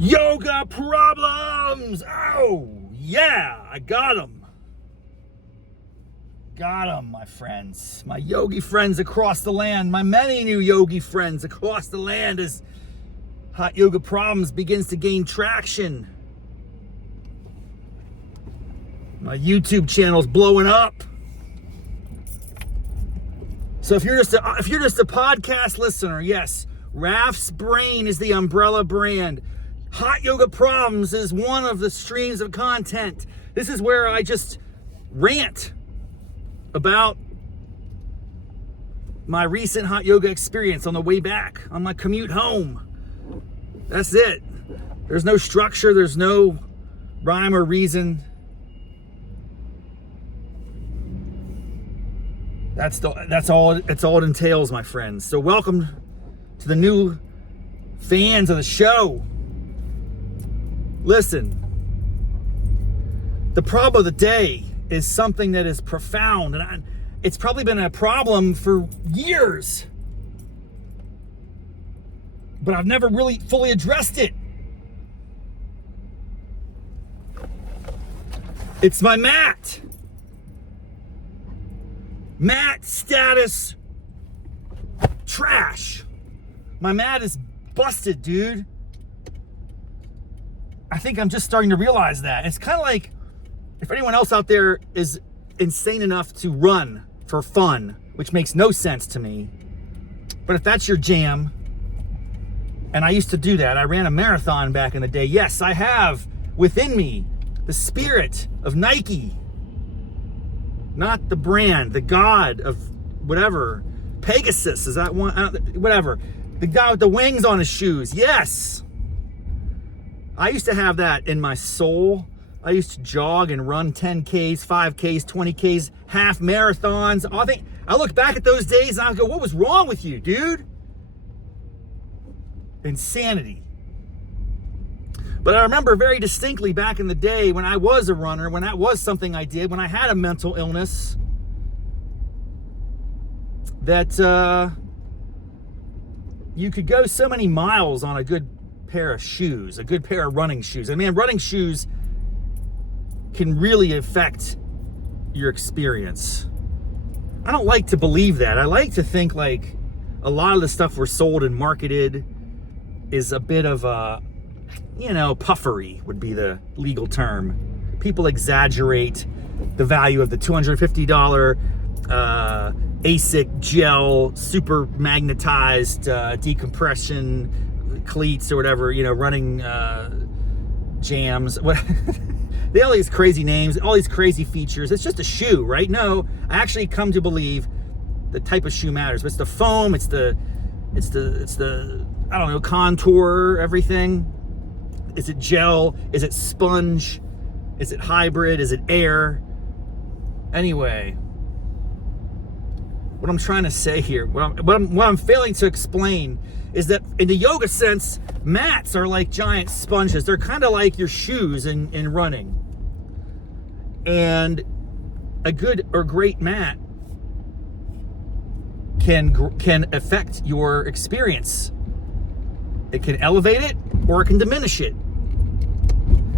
Yoga problems! Oh, yeah, I got them. Got them, my friends. My yogi friends across the land. My many new yogi friends across the land as Hot Yoga Problems begins to gain traction. My YouTube channel's blowing up. So if you're just a podcast listener, yes, Raff's Brain is the umbrella brand. Hot Yoga Problems is one of the streams of content. This is where I just rant about my recent hot yoga experience on the way back, on my commute home. That's it. There's no structure, there's no rhyme or reason. That's all it entails, my friends. So welcome to the new fans of the show. Listen, the problem of the day is something that is profound, and it's probably been a problem for years, but I've never really fully addressed it. It's my mat. Mat status trash. My mat is busted, dude. I think I'm just starting to realize that. It's kind of like if anyone else out there is insane enough to run for fun, which makes no sense to me. But if that's your jam, and I used to do that, I ran a marathon back in the day. Yes, I have within me the spirit of Nike. Not the brand, the god of whatever. Pegasus, is that one? Whatever. The guy with the wings on his shoes. Yes. I used to have that in my soul. I used to jog and run 10Ks, 5Ks, 20Ks, half marathons. I look back at those days and I go, what was wrong with you, dude? Insanity. But I remember very distinctly back in the day when I was a runner, when that was something I did, when I had a mental illness, that you could go so many miles on a good pair of shoes, a good pair of running shoes. I mean, running shoes can really affect your experience. I don't like to believe that. I like to think like a lot of the stuff we're sold and marketed is a bit of a, puffery would be the legal term. People exaggerate the value of the $250 ASIC gel, super magnetized decompression cleats or whatever, running jams. They all these crazy names, all these crazy features. It's just a shoe, right? No, I actually come to believe the type of shoe matters. But it's the foam, it's the I don't know, contour, everything. Is it gel? Is it sponge? Is it hybrid? Is it air? Anyway, what I'm trying to say here, what I'm failing to explain is that in the yoga sense, mats are like giant sponges. They're kind of like your shoes in running. And a good or great mat can affect your experience. It can elevate it or it can diminish it.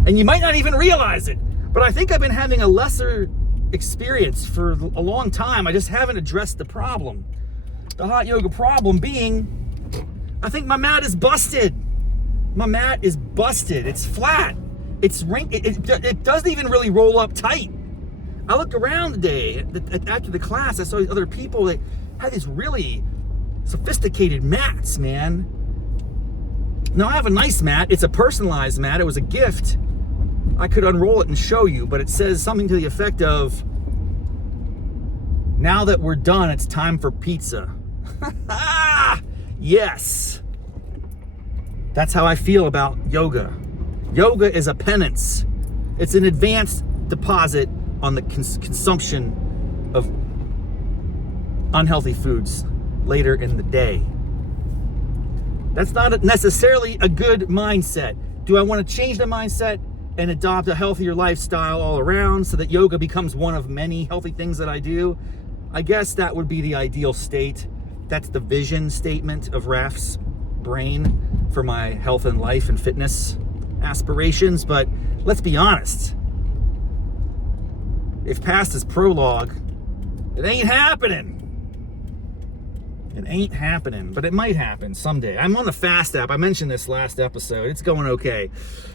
And you might not even realize it. But I think I've been having a lesser experience for a long time. I just haven't addressed the problem. The hot yoga problem being, I think my mat is busted. My mat is busted. It's flat. It's it doesn't even really roll up tight. I looked around today after the class. I saw these other people that had these really sophisticated mats, man. Now I have a nice mat. It's a personalized mat. It was a gift. I could unroll it and show you, but it says something to the effect of, now that we're done, it's time for pizza. Yes. That's how I feel about yoga. Yoga is a penance. It's an advanced deposit on the consumption of unhealthy foods later in the day. That's not necessarily a good mindset. Do I want to change the mindset and adopt a healthier lifestyle all around so that yoga becomes one of many healthy things that I do? I guess that would be the ideal state. That's the vision statement of Raff's Brain for my health and life and fitness. aspirations, but let's be honest. If past is prologue, it ain't happening. It ain't happening, but it might happen someday. I'm on the Fast app. I mentioned this last episode. It's going okay.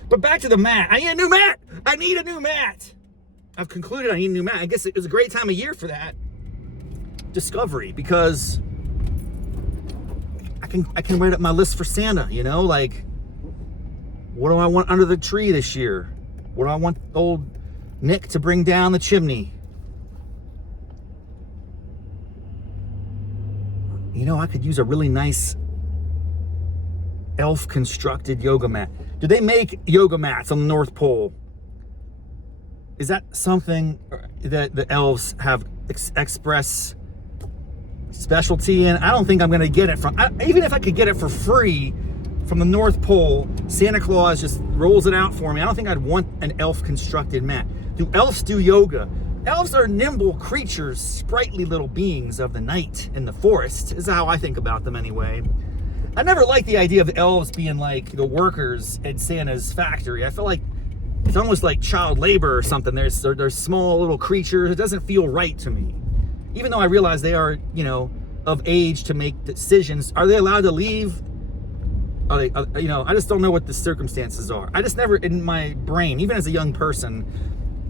But back to the mat. I need a new mat. I need a new mat. I've concluded I need a new mat. I guess it was a great time of year for that discovery, because I can write up my list for Santa, you know, like, what do I want under the tree this year? What do I want old Nick to bring down the chimney? You know, I could use a really nice elf constructed yoga mat. Do they make yoga mats on the North Pole? Is that something that the elves have express specialty in? I don't think I'm going to get it from, even if I could get it for free from the North Pole, Santa Claus just rolls it out for me. I don't think I'd want an elf constructed mat. Do elves do yoga? Elves are nimble creatures, sprightly little beings of the night in the forest, is how I think about them anyway. I never liked the idea of elves being like the workers at Santa's factory. I feel like it's almost like child labor or something. They're small little creatures. It doesn't feel right to me. Even though I realize they are, you know, of age to make decisions. Are they allowed to leave? Are they, you know, I just don't know what the circumstances are. I just never, in my brain, even as a young person,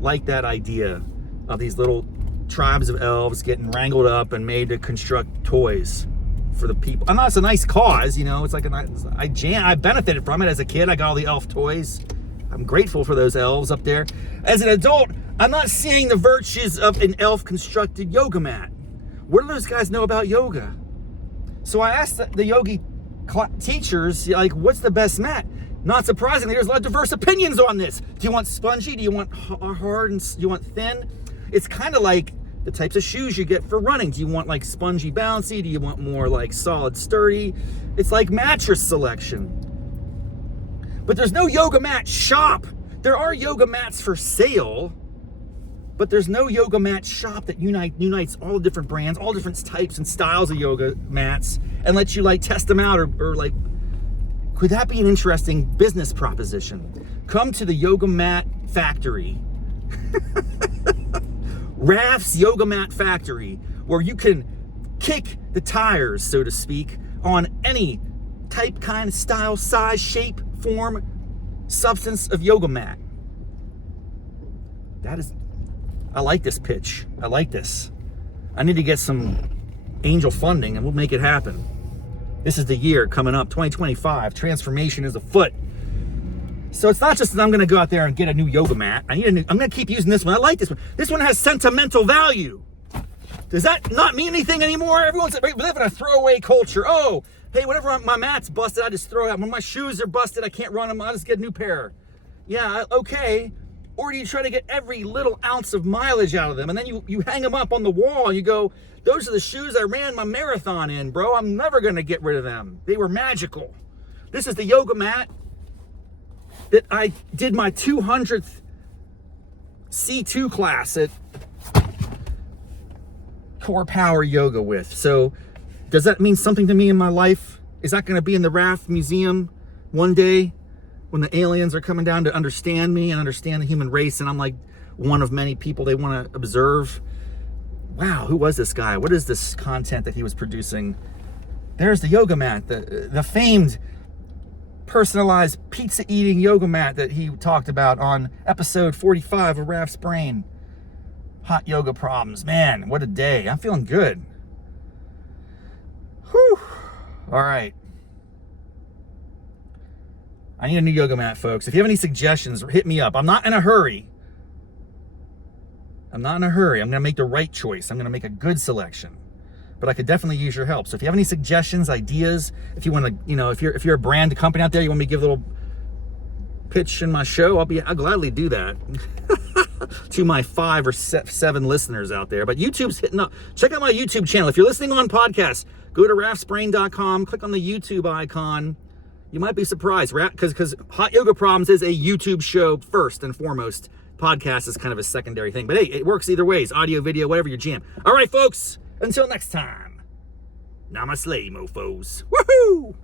liked that idea of these little tribes of elves getting wrangled up and made to construct toys for the people. I know it's a nice cause, you know, it's like I benefited from it as a kid. I got all the elf toys. I'm grateful for those elves up there. As an adult, I'm not seeing the virtues of an elf constructed yoga mat. What do those guys know about yoga? So I asked the yogi teachers, like, what's the best mat? Not surprisingly, there's a lot of diverse opinions on this. Do you want spongy? Do you want hard? And do you want thin? It's kind of like the types of shoes you get for running. Do you want like spongy, bouncy? Do you want more like solid, sturdy? It's like mattress selection. But there's no yoga mat shop. There are yoga mats for sale, but there's no yoga mat shop that unites all different brands, all different types and styles of yoga mats, and lets you like test them out, or like, could that be an interesting business proposition? Come to the Yoga Mat Factory. Raff's Yoga Mat Factory, where you can kick the tires, so to speak, on any type, kind, style, size, shape, form, substance of yoga mat. I like this pitch. I like this. I need to get some angel funding and we'll make it happen. This is the year coming up, 2025. Transformation is afoot. So it's not just that I'm going to go out there and get a new yoga mat. I'm going to keep using this one. I like this one. This one has sentimental value. Does that not mean anything anymore? We live in a throwaway culture. Oh, hey, whenever my mat's busted, I just throw it out. When my shoes are busted, I can't run them, I'll just get a new pair. Yeah, okay. Or do you try to get every little ounce of mileage out of them, and then you hang them up on the wall and you go, those are the shoes I ran my marathon in, bro. I'm never going to get rid of them. They were magical. This is the yoga mat that I did my 200th C2 class at Core Power Yoga with. So does that mean something to me in my life? Is that going to be in the Raff Museum one day when the aliens are coming down to understand me and understand the human race, and I'm like one of many people they want to observe? Wow, who was this guy? What is this content that he was producing? There's the yoga mat, the famed personalized pizza eating yoga mat that he talked about on episode 45 of Raff's Brain. Hot yoga problems. Man, what a day. I'm feeling good. Whew. All right. I need a new yoga mat, folks. If you have any suggestions, hit me up. I'm not in a hurry. I'm going to make the right choice. I'm going to make a good selection. But I could definitely use your help. So if you have any suggestions, ideas, if you want to, if you're a brand company out there, you want me to give a little pitch in my show, I'll gladly do that. To my 5 or 7 listeners out there. But YouTube's hitting up. Check out my YouTube channel. If you're listening on podcasts, go to raffsbrain.com, click on the YouTube icon. You might be surprised, because Hot Yoga Problems is a YouTube show first and foremost. Podcast is kind of a secondary thing. But hey, it works either ways. Audio, video, whatever your jam. All right, folks. Until next time. Namaste, mofos. Woohoo!